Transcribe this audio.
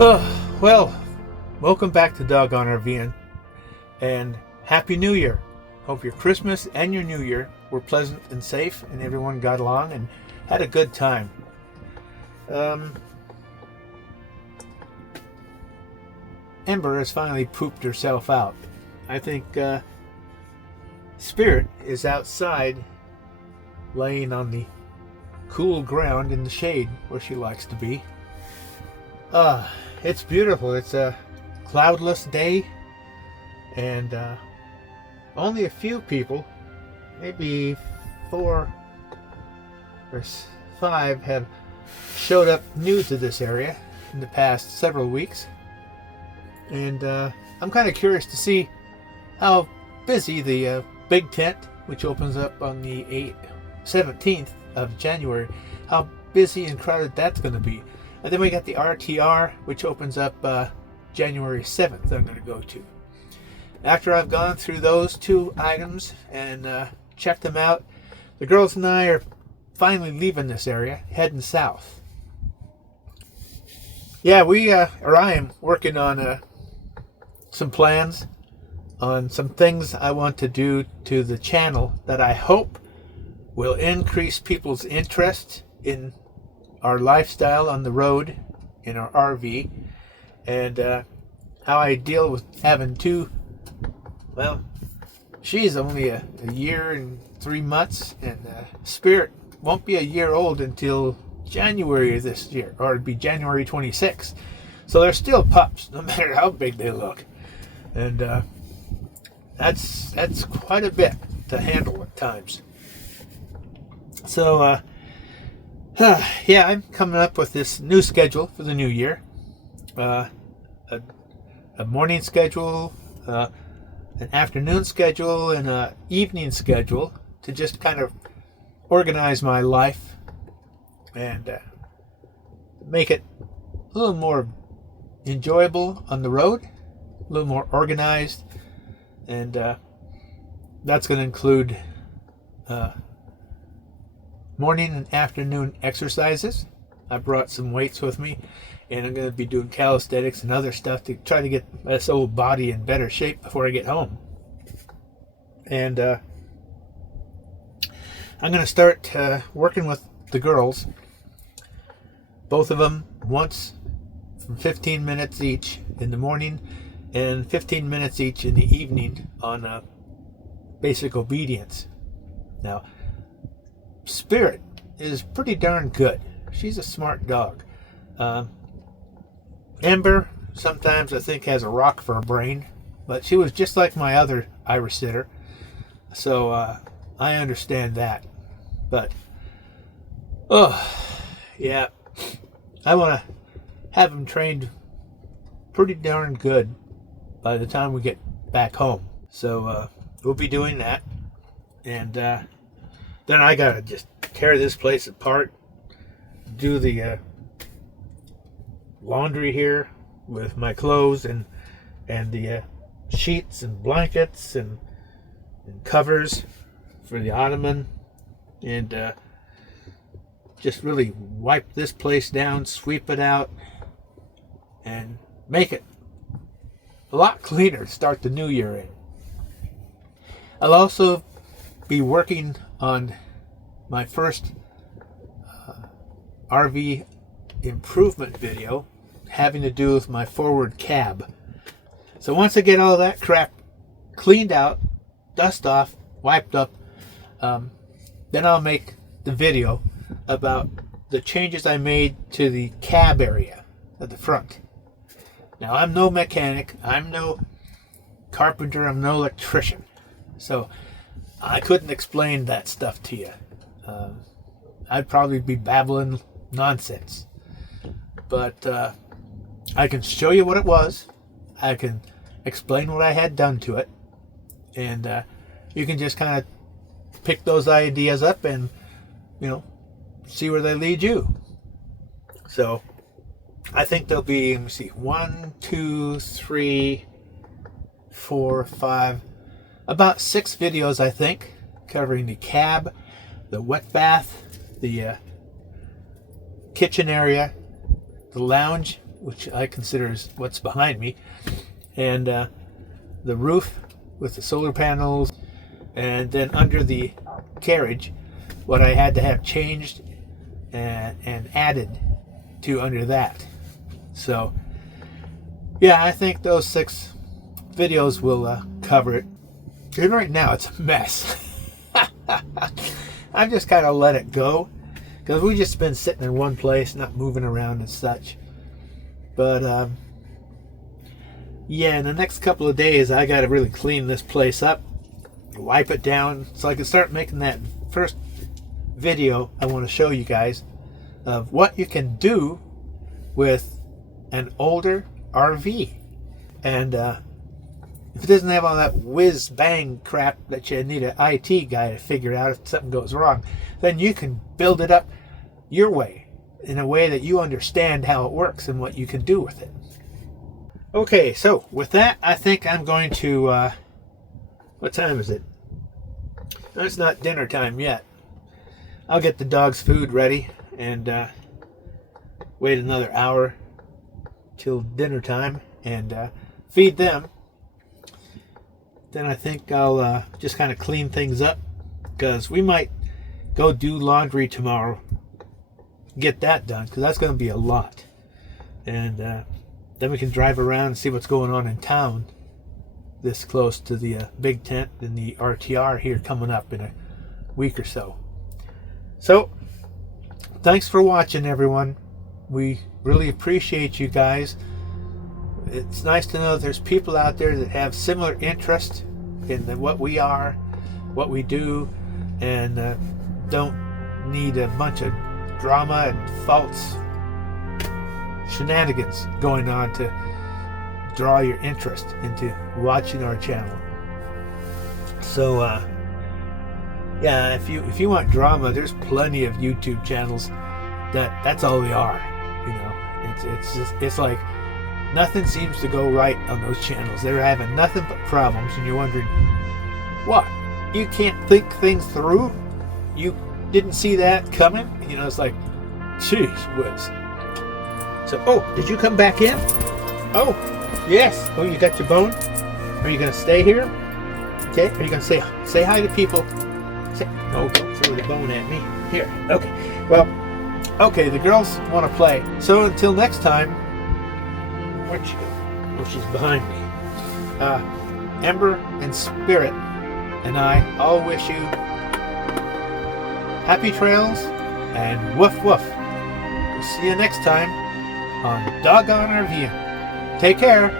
Oh, well, welcome back to Doggone RV'N, and Happy New Year. Hope your Christmas and your New Year were pleasant and safe, and everyone got along and had a good time. Ember has finally pooped herself out. I think Spirit is outside, laying on the cool ground in the shade where she likes to be. It's beautiful. It's a cloudless day, and only a few people, maybe 4 or 5, have showed up new to this area in the past several weeks. And I'm kind of curious to see how busy the big tent, which opens up on the 17th of January, how busy and crowded that's going to be. And then we got the RTR, which opens up January 7th, I'm going to go to. After I've gone through those 2 items and checked them out, the girls and I are finally leaving this area, heading south. Yeah, I am working on some plans on some things I want to do to the channel that I hope will increase people's interest in our lifestyle on the road in our RV, and how I deal with having 2, well, she's only a year and 3 months, and Spirit won't be a year old until January of this year, or it'd be January 26th. So they're still pups, no matter how big they look. And that's quite a bit to handle at times. So, yeah, I'm coming up with this new schedule for the new year. A morning schedule, an afternoon schedule, and an evening schedule to just kind of organize my life and make it a little more enjoyable on the road, a little more organized, and that's going to include morning and afternoon exercises. I brought some weights with me, and I'm going to be doing calisthenics and other stuff to try to get this old body in better shape before I get home. And I'm going to start working with the girls, both of them, once for 15 minutes each in the morning and 15 minutes each in the evening on basic obedience. Now, Spirit is pretty darn good. She's a smart dog. Ember sometimes I think has a rock for a brain, but she was just like my other Irish sitter, so I understand that. But yeah, I want to have them trained pretty darn good by the time we get back home. So we'll be doing that, and then I gotta just tear this place apart, do the laundry here with my clothes and the sheets and blankets and covers for the ottoman, and just really wipe this place down, sweep it out, and make it a lot cleaner to start the new year in. I'll also be working on my first RV improvement video having to do with my forward cab. So once I get all that crap cleaned out, dust off, wiped up, then I'll make the video about the changes I made to the cab area at the front. Now, I'm no mechanic, I'm no carpenter, I'm no electrician, so I couldn't explain that stuff to you. I'd probably be babbling nonsense. But I can show you what it was. I can explain what I had done to it. And you can just kind of pick those ideas up and, see where they lead you. So I think there'll be, let me see, 1, 2, 3, 4, 5, about 6 videos, I think, covering the cab, the wet bath, the kitchen area, the lounge which I consider is what's behind me, and the roof with the solar panels, and then under the carriage, what I had to have changed and added to under that. So yeah, I think those 6 videos will cover it. And right now it's a mess. I've just kind of let it go because we've just been sitting in one place, not moving around and such. But yeah, in the next couple of days I got to really clean this place up, wipe it down, so I can start making that first video I want to show you guys of what you can do with an older RV. And if it doesn't have all that whiz bang crap that you need an IT guy to figure out if something goes wrong, then you can build it up your way, in a way that you understand how it works and what you can do with it. Okay, so with that, I think I'm going to what time is it? It's not dinner time yet. I'll get the dogs food ready and wait another hour till dinner time and feed them. Then I think I'll just kind of clean things up, because we might go do laundry tomorrow, get that done, because that's going to be a lot. And then we can drive around and see what's going on in town, this close to the big tent and the RTR here coming up in a week or so. So thanks for watching, everyone. We really appreciate you guys. It's nice to know there's people out there that have similar interest in what we are, what we do, and don't need a bunch of drama and false shenanigans going on to draw your interest into watching our channel. So yeah, if you want drama, there's plenty of YouTube channels that's all they are. You know, it's like nothing seems to go right on those channels. They're having nothing but problems, and you're wondering, what? You can't think things through? You didn't see that coming? You know, it's like, geez whiz. So, oh, did you come back in? Oh, yes. Oh, you got your bone? Are you going to stay here? Okay. Are you going to say hi to people? Oh, don't throw the bone at me. Here. Okay. Well, okay, the girls want to play. So until next time, where'd she go? Oh, she's behind me. Ember and Spirit and I all wish you happy trails and woof woof. We'll see you next time on Doggone RV'N. Take care.